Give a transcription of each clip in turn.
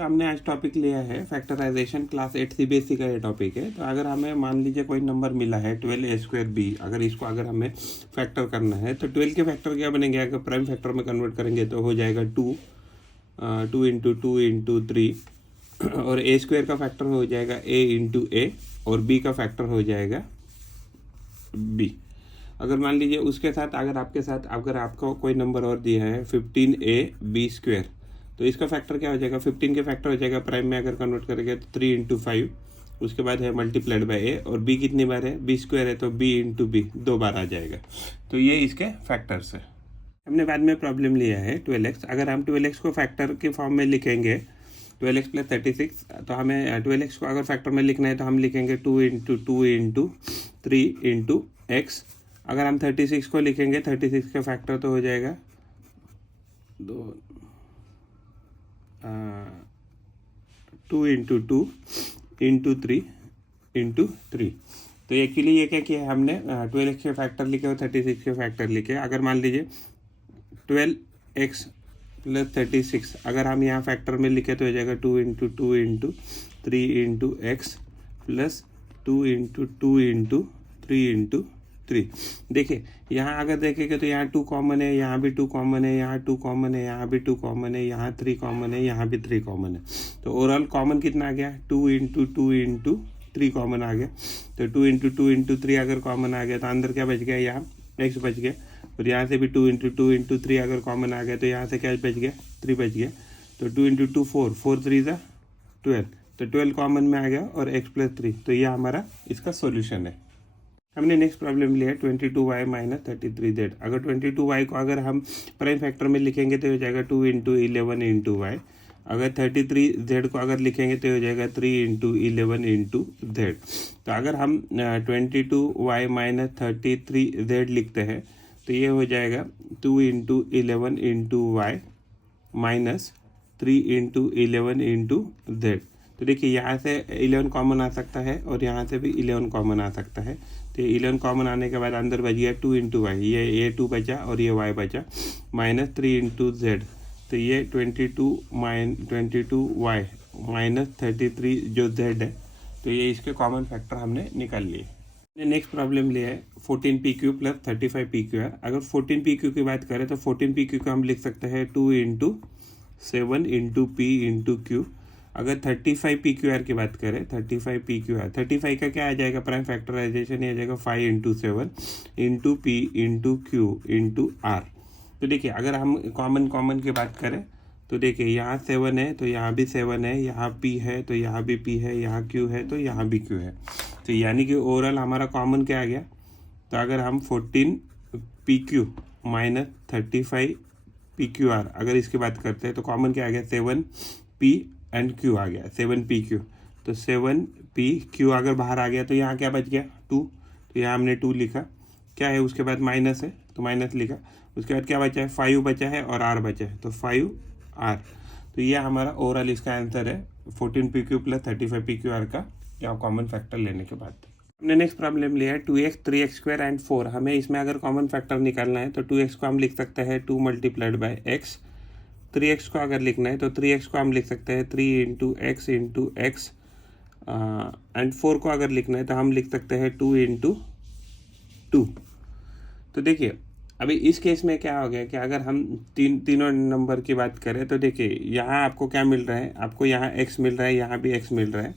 तो हमने आज टॉपिक लिया है फैक्टराइजेशन, क्लास 8 सीबीएसई का ये टॉपिक है। तो अगर हमें मान लीजिए कोई नंबर मिला है 12a² अगर इसको हमें फैक्टर करना है तो 12 के फैक्टर क्या बनेंगे? अगर प्राइम फैक्टर में कन्वर्ट करेंगे तो हो जाएगा 2 इंटू 2 इंटू 3 और a² का फैक्टर हो जाएगा a इंटू ए और b का फैक्टर हो जाएगा b। अगर मान लीजिए उसके साथ अगर आपको कोई नंबर और दिया है 15ab², तो इसका फैक्टर क्या हो जाएगा? 15 के फैक्टर हो जाएगा प्राइम में अगर कन्वर्ट करेंगे तो 3 इंटू 5, उसके बाद है मल्टीप्लाइड बाय ए और b कितनी बार है? b² है तो b इंटू बी 2 बार आ जाएगा। तो ये इसके फैक्टर्स है। हमने बाद में प्रॉब्लम लिया है 12x। अगर हम 12x को फैक्टर के फॉर्म में लिखेंगे 12x प्लस 36, तो हमें 12x को अगर फैक्टर में लिखना है तो हम लिखेंगे 2 इंटू 2 इंटू 3 इंटू एक्स। अगर हम 36 को लिखेंगे 36 का फैक्टर तो हो जाएगा 2 इंटू 2 इंटू 3 इंटू 3। तो एक्चुअली ये क्या किया है हमने 12x के फैक्टर लिखे और 36 के फैक्टर लिखे। अगर मान लीजिए 12x प्लस 36 अगर हम यहाँ फैक्टर में लिखे तो हो जाएगा 2 into 2 into 3 into x plus 2 into 2 into 3 into 3। देखिए यहाँ अगर देखेंगे तो यहाँ 2 कॉमन है, यहाँ भी 2 कॉमन है, यहाँ 2 कॉमन है, यहाँ भी 2 कॉमन है, यहाँ 3 कॉमन है, यहाँ भी 3 कॉमन है। तो ओवरऑल कॉमन कितना आ गया? 2 इंटू 2 इंटू 3 कॉमन आ गया। तो 2 इंटू 2 इंटू 3 अगर कॉमन आ गया तो अंदर क्या बच गया? यहाँ एक्स बच गया। और यहाँ से भी 2 इंटू 2 इंटू 3 अगर कॉमन आ गया तो यहाँ से क्या बच गया? 3 बच गया। तो 2 इंटू 2 4, 4 3 ज़ा 12, तो 12 कॉमन में आ गया और x प्लस 3। तो ये हमारा इसका सॉल्यूशन है। हमने नेक्स्ट प्रॉब्लम लिया है 22y माइनस 33z। अगर 22y को अगर हम प्राइम फैक्टर में लिखेंगे तो हो जाएगा 2 इंटू 11 इंटू वाई। अगर 33z को अगर लिखेंगे तो हो जाएगा 3 इंटू 11 इंटू z। तो अगर हम 22y माइनस 33z लिखते हैं तो ये हो जाएगा 2 into 11 into y minus 3 into 11 into z। तो देखिए यहाँ से 11 कॉमन आ सकता है और यहाँ से भी 11 कॉमन आ सकता है। तो 11 कॉमन आने के बाद अंदर बच गया 2 इंटू वाई, ये 2 बचा और ये y बचा माइनस 3 इंटू जेड। तो ये 22y माइनस 33 जो z है, तो ये इसके कॉमन फैक्टर हमने निकाल लिए। नेक्स्ट प्रॉब्लम लिया है 14pq प्लस 35pqr। अगर 14pq की बात करें तो 14pq को हम लिख सकते हैं 2 into 7 into p into q। अगर 35pqr की बात करें 35pqr, 35 का क्या आ जाएगा? प्राइम फैक्टराइजेशन ये आ जाएगा 5 into 7 into p into q into r। तो देखिए अगर हम कॉमन की बात करें तो देखिए यहाँ 7 है तो यहाँ भी 7 है, यहाँ p है तो यहाँ भी p है, यहाँ q है तो यहाँ भी q है। तो यानी कि ओवरऑल हमारा कॉमन क्या आ गया? तो अगर हम 14pq माइनस 35pqr अगर इसकी बात करते हैं तो कॉमन क्या आ गया? 7p एंड q आ गया, 7pq। तो 7pq अगर बाहर आ गया तो यहाँ क्या बच गया? 2। तो यहाँ हमने 2 लिखा, क्या है उसके बाद माइनस है तो माइनस लिखा। उसके बाद क्या बचा है? 5 बचा है और r बचा है तो 5r। तो ये हमारा ओवरऑल इसका आंसर है 14pq प्लस 35pqr का या कॉमन फैक्टर लेने के बाद। हमने नेक्स्ट प्रॉब्लम लिया है 2x 3x² एंड 4। हमें इसमें अगर कॉमन फैक्टर निकालना है तो 2x को हम लिख सकते हैं 2 मल्टीप्लाइड बाय x। 3x को अगर लिखना है तो 3x को हम लिख सकते हैं 3 into x into x and 4 को अगर लिखना है तो हम लिख सकते हैं 2 इंटू 2। तो देखिए अभी इस केस में क्या हो गया कि अगर हम तीनों नंबर की बात करें तो देखिए यहाँ आपको क्या मिल रहा है? आपको यहाँ x मिल रहा है, यहाँ भी x मिल रहा है,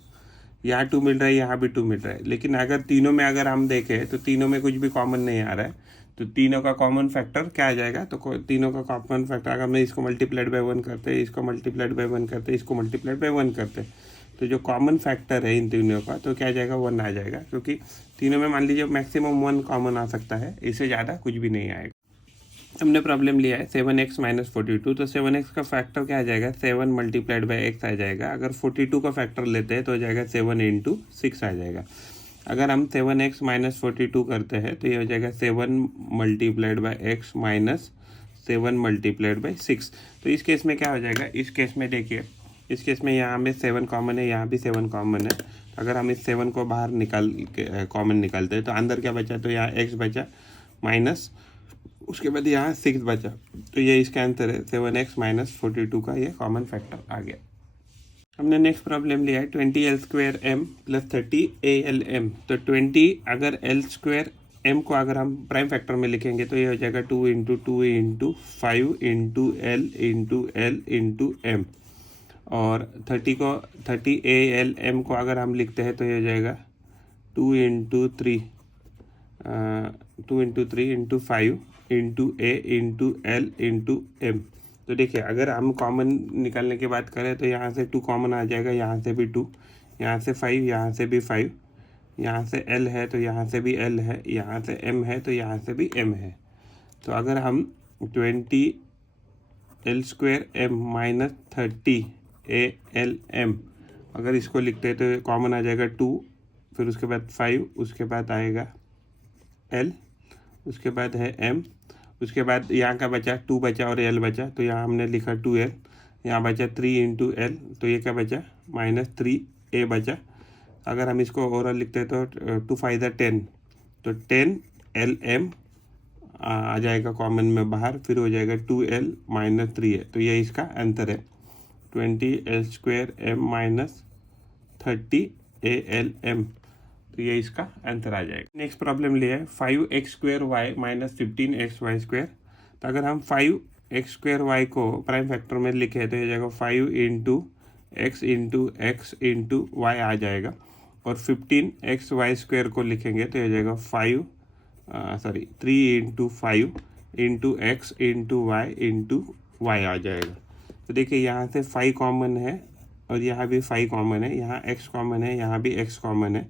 यहाँ 2 मिल रहा है, यहाँ भी 2 मिल रहा है। लेकिन अगर तीनों में अगर हम देखें तो तीनों में कुछ भी कॉमन नहीं आ रहा है। तो तीनों का कॉमन फैक्टर क्या आ जाएगा? तो तीनों का कॉमन फैक्टर अगर मैं इसको मल्टीप्लाइड बाय 1 करते, इसको मल्टीप्लाइड बाय 1 करते, इसको मल्टीप्लाइड बाय 1 करते, तो जो कॉमन फैक्टर है इन तीनों का तो क्या आ जाएगा? 1 आ जाएगा। क्योंकि तीनों में मान लीजिए मैक्सिमम 1 कॉमन आ सकता है, इससे ज़्यादा कुछ भी नहीं आएगा। हमने प्रॉब्लम लिया है 7x माइनस 42। तो 7x का फैक्टर क्या आ जाएगा? 7 मल्टीप्लाइड बाय x आ जाएगा। अगर 42 का फैक्टर लेते हैं तो हो जाएगा 7 इंटू 6 आ जाएगा। अगर हम 7x माइनस 42 करते हैं तो ये हो जाएगा 7 multiplied by x minus 7 multiplied by 6। तो इस केस में क्या हो जाएगा? इस केस में देखिए, इस केस में यहाँ में 7 कॉमन है, यहाँ भी 7 कॉमन है। अगर हम इस 7 को बाहर निकाल के कॉमन निकालते हैं तो अंदर क्या बचा? तो यहाँ x बचा माइनस उसके बाद यहाँ 6 बचा। तो ये इसका आंसर है 7x माइनस 42 का ये कॉमन फैक्टर आ गया। हमने नेक्स्ट प्रॉब्लम लिया है 20l² m plus 30al m। तो 20 अगर l² m को अगर हम प्राइम फैक्टर में लिखेंगे तो ये हो जाएगा 2 into 2 into 5 into l into l into m। और 30al m को अगर हम लिखते हैं तो ये हो जाएगा 2 into 3 into 5 into a into l into m। तो देखिए अगर हम कॉमन निकालने की बात करें तो यहाँ से 2 कॉमन आ जाएगा, यहाँ से भी 2, यहाँ से 5, यहाँ से भी 5, यहाँ से l है तो यहाँ से भी l है, यहाँ से m है तो यहाँ से भी m है। तो अगर हम 20l² m minus 30al m अगर इसको लिखते हैं तो कॉमन आ जाएगा 2, फिर उसके बाद 5, उसके बाद आएगा l, उसके बाद है m, उसके बाद यहाँ का बचा 2 बचा और l बचा, तो यहाँ हमने लिखा 2l, यहाँ बचा 3 इंटू l, तो ये क्या बचा -3a बचा। अगर हम इसको ओवरऑल लिखते हैं तो 2 5 10, तो 10lm आ जाएगा कॉमन में बाहर, फिर हो जाएगा 2l माइनस 3 है। तो ये इसका आंसर है 20l² m minus 30al m। तो ये इसका आंसर आ जाएगा। नेक्स्ट प्रॉब्लम लिया है 5x² y माइनस 15xy²। तो अगर हम 5x² y को प्राइम फैक्टर में लिखे तो ये जाएगा 5 into x into x into y आ जाएगा, और 15xy² को लिखेंगे तो ये जाएगा 3 into 5 into x into y आ जाएगा। तो देखिए यहाँ से 5 कॉमन है और यहाँ भी 5 कॉमन है, यहाँ x कॉमन है, यहाँ भी x कॉमन है,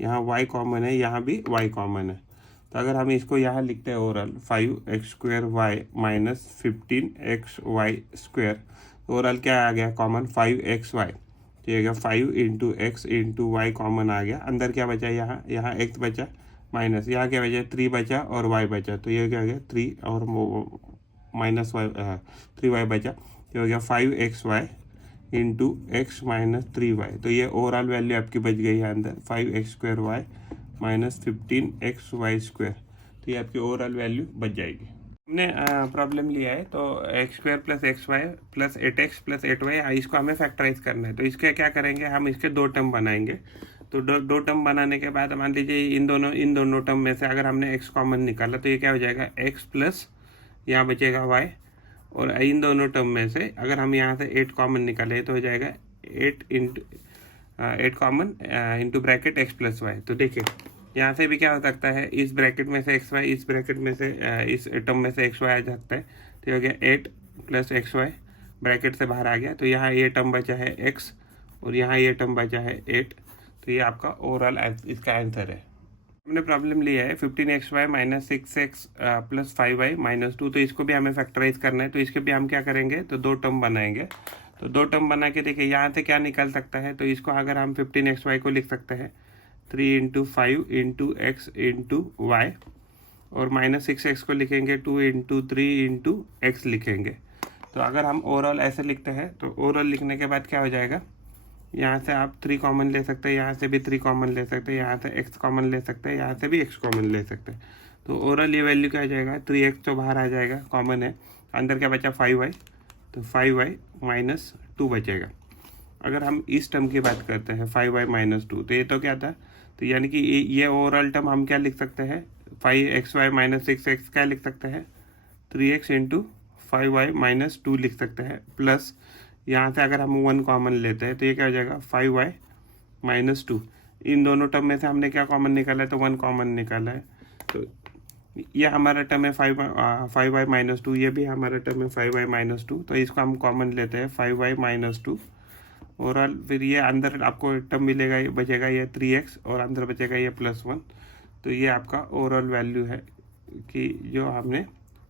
यहाँ y कॉमन है, यहाँ भी y कॉमन है। तो अगर हम इसको यहाँ लिखते हैं overall 5x² y minus 15xy², overall क्या आ गया कॉमन 5xy, तो ये 5 into x into y common आ गया। अंदर क्या बचा, यहाँ x बचा माइनस, यहाँ क्या बचा 3 बचा और y बचा, तो ये क्या हो गया 3 और माइनस y 3y बचा, ये हो गया 5xy into x minus 3y। तो ये ओवरऑल वैल्यू आपकी बच गई है अंदर 5x² y माइनस 15xy²। तो ये आपकी ओवरऑल वैल्यू बच जाएगी। हमने प्रॉब्लम लिया है तो x² plus xy plus 8x plus 8y, इसको हमें फैक्टराइज करना है। तो इसके क्या करेंगे, हम इसके 2 टर्म बनाएंगे। तो दो टर्म बनाने के बाद मान लीजिए इन दोनों टर्म में से अगर हमने x कॉमन निकाला तो ये क्या हो जाएगा x प्लस यहाँ बचेगा y, और इन दोनों टर्म में से अगर हम यहाँ से 8 कॉमन निकाले तो हो जाएगा 8 common into bracket x plus y. तो देखिए यहाँ से भी क्या हो सकता है, इस ब्रैकेट में से xy, इस ब्रैकेट में से इस टर्म में से xy आ सकता है। तो हो गया 8 प्लस xy, ब्रैकेट से बाहर आ गया, तो यहाँ ये टर्म बचा है x और यहाँ ये टर्म बचा है 8। तो ये आपका ओवरऑल इसका आंसर है। हमने प्रॉब्लम लिया है 15xy minus 6x plus 5y minus 2। तो इसको भी हमें फैक्टराइज करना है। तो इसके भी हम क्या करेंगे, तो 2 टर्म बनाएंगे। तो 2 टर्म बना के देखिए यहाँ से क्या निकल सकता है, तो इसको अगर हम 15xy को लिख सकते हैं 3 into 5 into x into y, और माइनस 6x को लिखेंगे 2 इंटू 3 इंटू x लिखेंगे। तो अगर हम ओवरऑल ऐसे लिखते हैं तो ओवरऑल लिखने के बाद क्या हो जाएगा, यहाँ से आप 3 कॉमन ले सकते हैं, यहाँ से भी 3 कॉमन ले सकते हैं, यहाँ से x कॉमन ले सकते हैं, यहाँ से भी x कॉमन ले सकते हैं। तो ओवरऑल ये वैल्यू क्या हो जाएगा, 3x तो बाहर आ जाएगा, कॉमन है, अंदर क्या बचा 5y, तो 5y माइनस 2 बचेगा। अगर हम इस टर्म की बात करते हैं 5y माइनस 2, तो ये तो क्या था, तो यानी कि ये ओवरऑल टर्म हम क्या लिख सकते हैं, 5xy माइनस 6x क्या लिख सकते हैं, 3x इंटू 5y माइनस 2 लिख सकते हैं, प्लस यहाँ से अगर हम 1 कॉमन लेते हैं तो ये क्या हो जाएगा 5y माइनस 2। इन दोनों टर्म में से हमने क्या कॉमन निकाला है, तो 1 कॉमन निकाला है। तो ये हमारा टर्म है 5y माइनस 2, ये भी हमारा टर्म है 5y माइनस 2। तो इसको हम कॉमन लेते हैं 5y माइनस 2, और फिर ये अंदर आपको टर्म मिलेगा, ये बचेगा ये 3x, और अंदर बचेगा ये +1। तो ये आपका ओवरऑल वैल्यू है कि जो हमने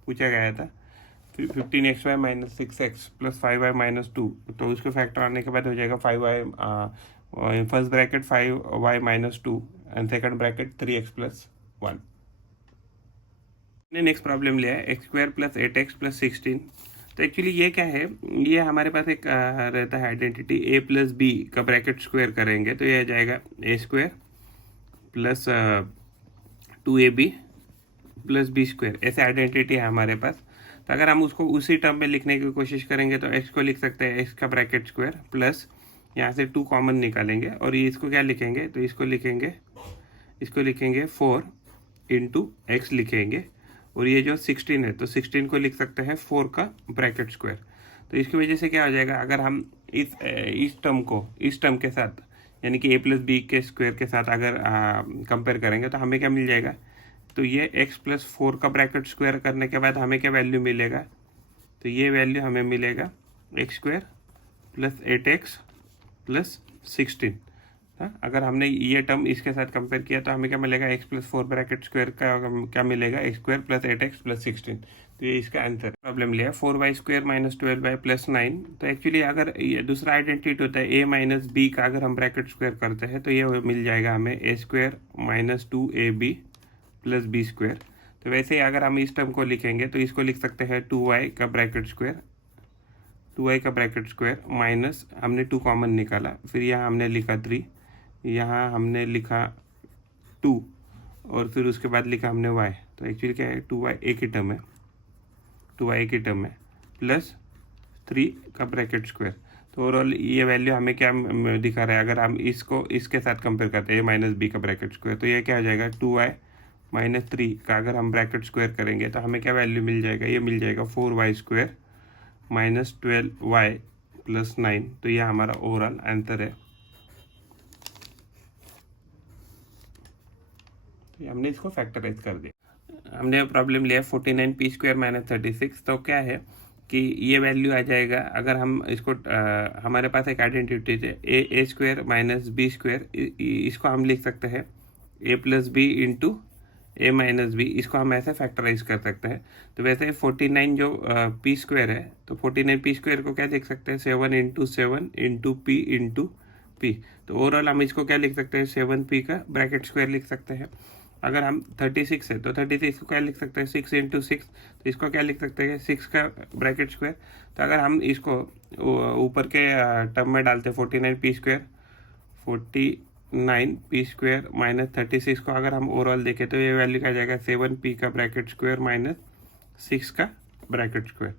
पूछा गया था 15xy minus 6x plus 5y minus 2। तो उसको फैक्टर आने के बाद हो जाएगा 5y first bracket 5y minus 2 and second bracket 3x plus 1। Next problem लिया है x² प्लस 8x प्लस 16। तो एक्चुअली ये क्या है, ये हमारे पास एक रहता है आइडेंटिटी a प्लस b का ब्रैकेट स्क्वायर करेंगे तो ये आ जाएगा a² plus 2ab plus b², ऐसे आइडेंटिटी है हमारे पास। तो अगर हम उसको उसी टर्म में लिखने की कोशिश करेंगे तो x को लिख सकते हैं x का ब्रैकेट स्क्वायर प्लस यहाँ से 2 कॉमन निकालेंगे और ये इसको क्या लिखेंगे, तो इसको लिखेंगे 4 इंटू एक्स लिखेंगे, और ये जो 16 है तो 16 को लिख सकते हैं 4 का ब्रैकेट स्क्वायर। तो इसकी वजह से क्या हो जाएगा, अगर हम इस टर्म के साथ यानी कि a+b के स्क्वायर के साथ अगर कंपेयर करेंगे तो हमें क्या मिल जाएगा, तो ये x+4 का ब्रैकेट स्क्वायर करने के बाद हमें क्या वैल्यू मिलेगा, तो ये वैल्यू हमें मिलेगा x² + 8x + 16। अगर हमने ये टर्म इसके साथ कंपेयर किया तो हमें क्या मिलेगा, x+4 ब्रैकेट स्क्वायर का क्या मिलेगा, x² + 8x + 16। तो ये इसका आंसर। प्रॉब्लम लिया 4y² - 12y + 9। तो एक्चुअली अगर ये दूसरा आइडेंटिटी होता है a - b का, अगर हम ब्रैकेट स्क्वायर करते हैं तो ये मिल जाएगा हमें a² - 2ab + b²। तो वैसे ही अगर हम इस टर्म को लिखेंगे तो इसको लिख सकते हैं 2y का ब्रैकेट स्क्वायर माइनस हमने 2 कॉमन निकाला, फिर यहाँ हमने लिखा 3, यहाँ हमने लिखा 2 और फिर उसके बाद लिखा हमने y। तो एक्चुअली क्या है, 2y एक ही टर्म है प्लस 3 का ब्रैकेट स्क्वायर। तो ओवरऑल ये वैल्यू हमें क्या दिखा रहा है, अगर हम इसको इसके साथ कंपेयर करते हैं a - b का ब्रैकेट स्क्वायर, तो ये क्या हो जाएगा, 2y - 3 का अगर हम ब्रैकेट स्क्वायर करेंगे तो हमें क्या वैल्यू मिल जाएगा, ये मिल जाएगा 4y² - 12y + 9। तो यह हमारा ओवरऑल आंसर है। हमने इसको फैक्टराइज कर दिया। हमने प्रॉब्लम लिया 49p² - 36। तो क्या है कि ये वैल्यू आ जाएगा, अगर हम इसको हमारे पास एक आइडेंटिटी है a² - b², इसको हम लिख सकते हैं a+b × a - b, इसको हम ऐसे फैक्टराइज कर सकते हैं। तो वैसे 49 जो p² है, तो 49p² को क्या देख सकते हैं, 7 × 7 × p × p। तो ओवरऑल हम इसको क्या लिख सकते हैं, 7p का ब्रैकेट स्क्वायर लिख सकते हैं। अगर हम 36 है तो 36 को क्या लिख सकते हैं, 6 × 6, तो इसको क्या लिख सकते हैं, 6 का ब्रैकेट स्क्वायर। तो अगर हम इसको ऊपर के टर्म में डालते हैं 49p² - 36 को अगर हम ओवरऑल देखें तो ये वैल्यू क्या जाएगा, 7p का ब्रैकेट स्क्वायर माइनस 6 का ब्रैकेट स्क्वायर।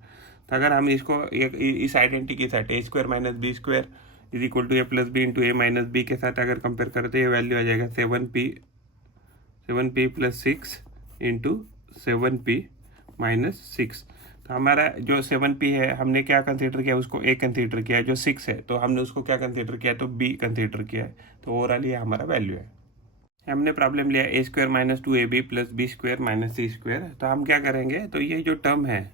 तो अगर हम इसको इस आइडेंटिटी के साथ a² - b² = a+b × a - b के साथ अगर कंपेयर करते हैं, ये वैल्यू आ जाएगा 7p + 6 × 7p - 6। तो हमारा जो 7p है हमने क्या कंसीडर किया, उसको a कंसीडर किया है, जो 6 है तो हमने उसको क्या कंसीडर किया, तो b कंसीडर किया है। तो ओवरऑल ये हमारा वैल्यू है। हमने प्रॉब्लम लिया a² - 2ab + b² - c²। तो हम क्या करेंगे, तो ये जो टर्म है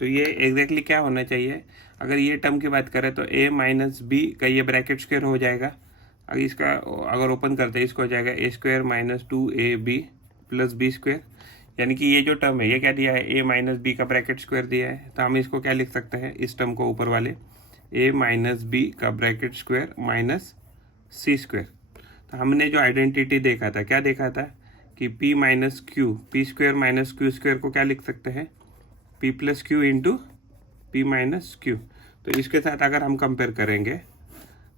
तो ये एग्जैक्टली क्या होना चाहिए, अगर ये टर्म की बात करें तो a - b का ये ब्रैकेट स्क्वायर हो जाएगा। अगर इसका अगर ओपन करते हैं, इसको हो जाएगा a² - 2ab + b²। यानी कि ये जो टर्म है ये क्या दिया है, a - b का ब्रैकेट स्क्वायर दिया है। तो हम इसको क्या लिख सकते हैं, इस टर्म को ऊपर वाले a - b का ब्रैकेट स्क्वायर माइनस c²। तो हमने जो आइडेंटिटी देखा था, क्या देखा था कि p - q, p² - q² को क्या लिख सकते हैं, p + q × p - q। तो इसके साथ अगर हम कंपेयर करेंगे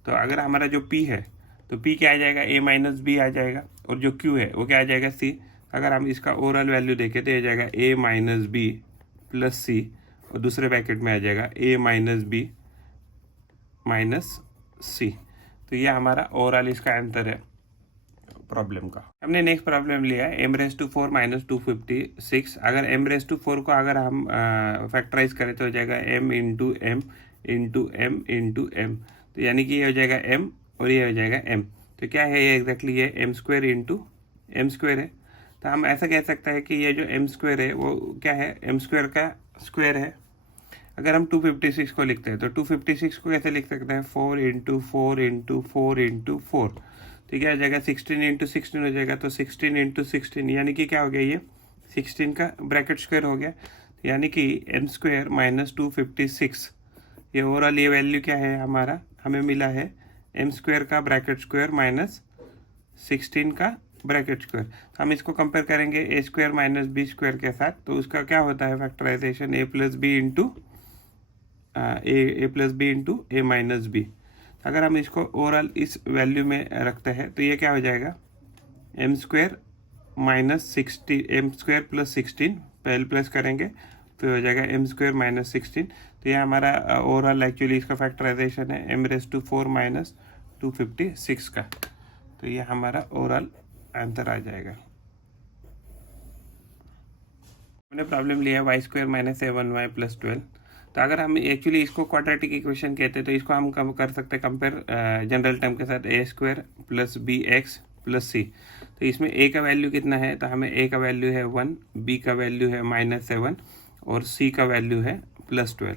तो अगर हमारा जो p है तो p क्या आ जाएगा, a - b आ जाएगा, और जो q है वो क्या आ जाएगा, c। अगर हम इसका ओवरऑल वैल्यू देखें तो ये जाएगा a - b + c, और दूसरे ब्रैकेट में आ जाएगा a - b - c। तो ये हमारा ओवरऑल इसका आंसर है प्रॉब्लम का। हमने नेक्स्ट प्रॉब्लम लिया है m⁴ - 256। अगर m⁴ को अगर हम फैक्टराइज करें तो हो जाएगा m × m × m × m। तो यानी कि ये हो जाएगा m और ये हो जाएगा m। तो क्या है ये एग्जैक्टली, ये m² × m² है। तो हम ऐसा कह सकते हैं कि ये जो m² है वो क्या है, m² का स्क्वायर है। अगर हम 256 को लिखते हैं तो 256 को कैसे लिख सकते हैं, 4 × 4 × 4 × 4। तो क्या हो जाएगा, 16 × 16 हो जाएगा। तो 16 × 16 यानी कि क्या हो गया, ये 16 का ब्रैकेट स्क्वायर हो गया। यानी कि m² - 256, ये ओवरऑल ये वैल्यू क्या है हमारा, हमें मिला है m² का ब्रैकेट स्क्वायर माइनस 16 का ब्रैकेट स्क्वायर। हम इसको कंपेयर करेंगे a² - b² के साथ, तो उसका क्या होता है factorisation, a + b × a - b। अगर हम इसको ओवरऑल इस वैल्यू में रखते हैं तो ये क्या हो जाएगा, m² - 16 m² + 16 पहले प्लस करेंगे, तो हो जाएगा एम स्क्वायर माइनस 16। तो ये हमारा ओवरऑल एक्चुअली इसका फैक्टराइजेशन है एम रेस टू 4 माइनस 256 का। तो ये हमारा ओवरऑल आंसर आ जाएगा। हमने प्रॉब्लम लिया Y square minus 7y plus 12। तो अगर हम एक्चुअली इसको क्वाड्रेटिक इक्वेशन कहते हैं तो इसको हम कम कर सकते हैं कंपेयर जनरल टर्म के साथ A square plus B X plus C. तो इसमें ए का वैल्यू कितना है, तो हमें ए का वैल्यू है 1, बी का वैल्यू है -7 और सी का वैल्यू है +12।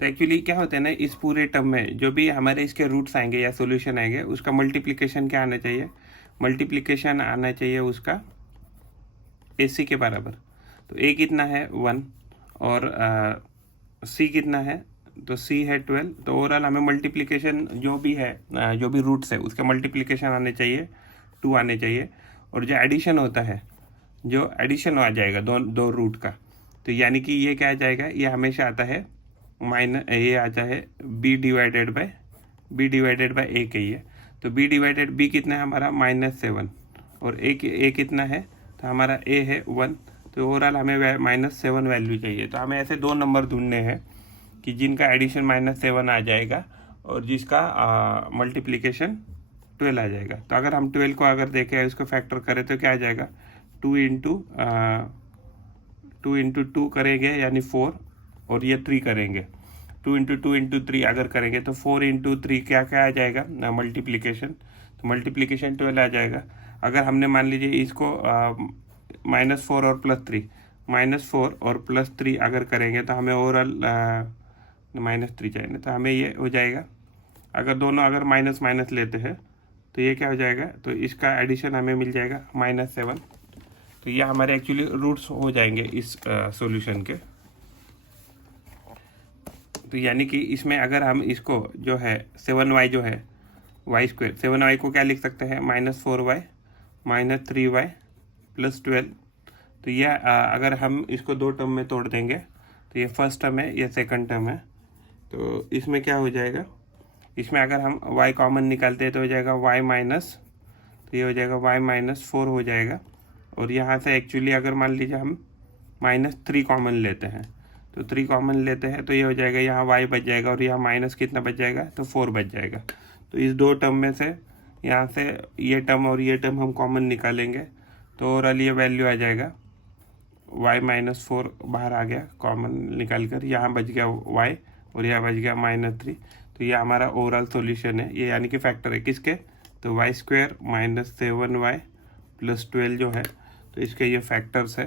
तो एक्चुअली क्या होता है ना, इस पूरे टर्म में जो भी हमारे इसके रूट्स आएंगे या सोल्यूशन आएंगे उसका मल्टीप्लिकेशन क्या आना चाहिए, मल्टीप्लिकेशन आना चाहिए उसका AC के बराबर। तो A कितना है 1 और C कितना है, तो C है 12। तो ओवरऑल हमें मल्टीप्लिकेशन जो भी है जो भी रूट्स है उसका मल्टीप्लिकेशन आने चाहिए 2 आने चाहिए। और जो एडिशन होता है, जो एडिशन आ जाएगा दो रूट का, तो यानी कि ये क्या आ जाएगा, ये हमेशा आता है ये आता है b डिवाइडेड बाय a के ही है। तो b डिवाइडेड b कितना है हमारा -7 और a कितना है, तो हमारा a है 1। तो ओवरऑल हमें -7 वैल्यू चाहिए। तो हमें ऐसे 2 नंबर ढूंढने हैं कि जिनका एडिशन -7 आ जाएगा और जिसका मल्टीप्लिकेशन 12 आ जाएगा। तो अगर हम 12 को अगर देखें उसको फैक्टर करें तो क्या आ जाएगा, 2 इंटू 2 करेंगे यानी 4 और ये 3 करेंगे, 2 इंटू 3 अगर करेंगे तो 4 इंटू 3 क्या आ जाएगा मल्टीप्लिकेशन, तो मल्टीप्लिकेशन 12 आ जाएगा। अगर हमने मान लीजिए इसको -4 और +3, -4 और +3 अगर करेंगे तो हमें ओवरऑल -3 चाहिए, तो हमें ये हो जाएगा। अगर दोनों अगर माइनस माइनस लेते हैं तो ये क्या हो जाएगा, तो इसका एडिशन हमें मिल जाएगा -7। तो ये हमारे एक्चुअली रूट्स हो जाएंगे इस सॉल्यूशन के। तो यानी कि इसमें अगर हम इसको जो है 7y जो है वाई स्क्वायर, 7y को क्या लिख सकते हैं, -4y -3y +12। तो यह अगर हम इसको 2 टर्म में तोड़ देंगे तो ये फर्स्ट टर्म है, ये सेकंड टर्म है। तो इसमें क्या हो जाएगा, इसमें अगर हम y कॉमन निकालते हैं तो हो जाएगा y माइनस, तो ये हो जाएगा y -4 हो जाएगा। और यहाँ से एक्चुअली अगर मान लीजिए हम -3 कॉमन लेते हैं, तो 3 कॉमन लेते हैं तो ये हो जाएगा, यहाँ y बच जाएगा और यहाँ माइनस कितना बच जाएगा, तो 4 बच जाएगा। तो इस 2 टर्म में से यहाँ से ये टर्म और ये टर्म हम कॉमन निकालेंगे तो ओवरऑल ये वैल्यू आ जाएगा y -4 बाहर आ गया कॉमन निकाल कर, यहाँ बच गया y और यहाँ बच गया -3। तो ये हमारा ओवरऑल सॉल्यूशन है, ये यानी कि फैक्टर है किसके, तो y स्क्वायर -7y +12 जो है, तो इसके ये फैक्टर्स है।